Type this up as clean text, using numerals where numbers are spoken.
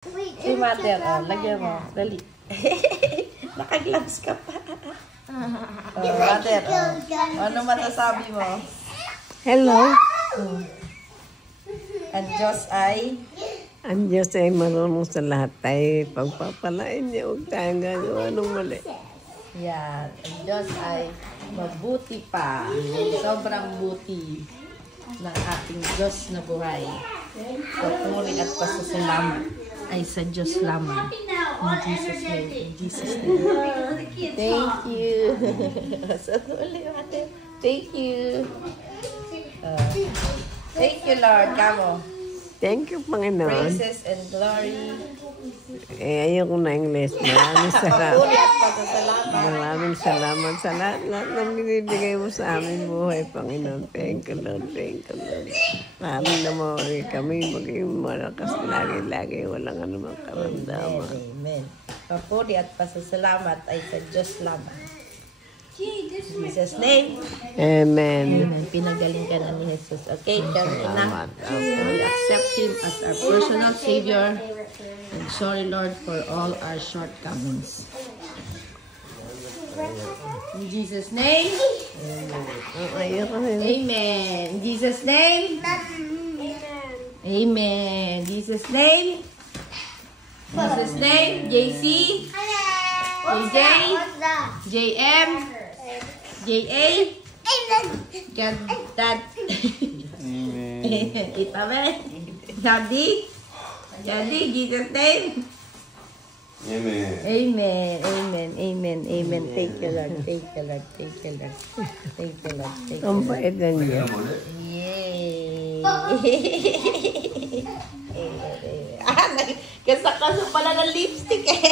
Si Mother, lagyan mo. Dali. Naka-gloves ka pa. Mother, ano masasabi mo? Hello. Ang Diyos ay? Ang Diyos ay marunong sa lahat tayo. Pagpapalain niya, huwag tayong gagawa ng mali. Yan. Ang Diyos ay mabuti pa. Sobrang buti ng ating Diyos na buhay. Papuri at pasasalamat ay sa Diyos lamang. In Jesus' name. In Jesus' name. Thank you. Sa tuloy, Mate. Thank you. Thank you, Lord. Kamo. Thank you, Panginoon. Praises and glory. Ayoko na English. Maraming salamat. Papuri at pasasalamat. Maraming salamat sa lahat ng binibigay mo sa aming buhay, Panginoon. Thank you, Lord. Thank you, Lord. Maraming namawari kami maging malakas lagi-lagi. Walang anumang karamdaman. Amen. Papuri at pasasalamat ay sa Diyos lamang. In Jesus' name. Amen. Amen. Pinagaling ka na ni Jesus. Okay, kami na. We accept Him as our personal Savior. And sorry, Lord, for all our shortcomings. In Jesus' name. Ayoko na. Amen. In Jesus' name. Amen. In Jesus' name. In Jesus' name. JC. JJ. JM. JA. God, Dad. Itabe. Daddy. Daddy, Jesus' name. Amen. Amen. Amen. Amen. Amen. Thank you, Lord. Thank you, Lord. Thank you, Lord. Thank you, Lord. Thank you, Ang Lord. bait na niya. Yay! Kasa-kasa pala ng lipstick eh.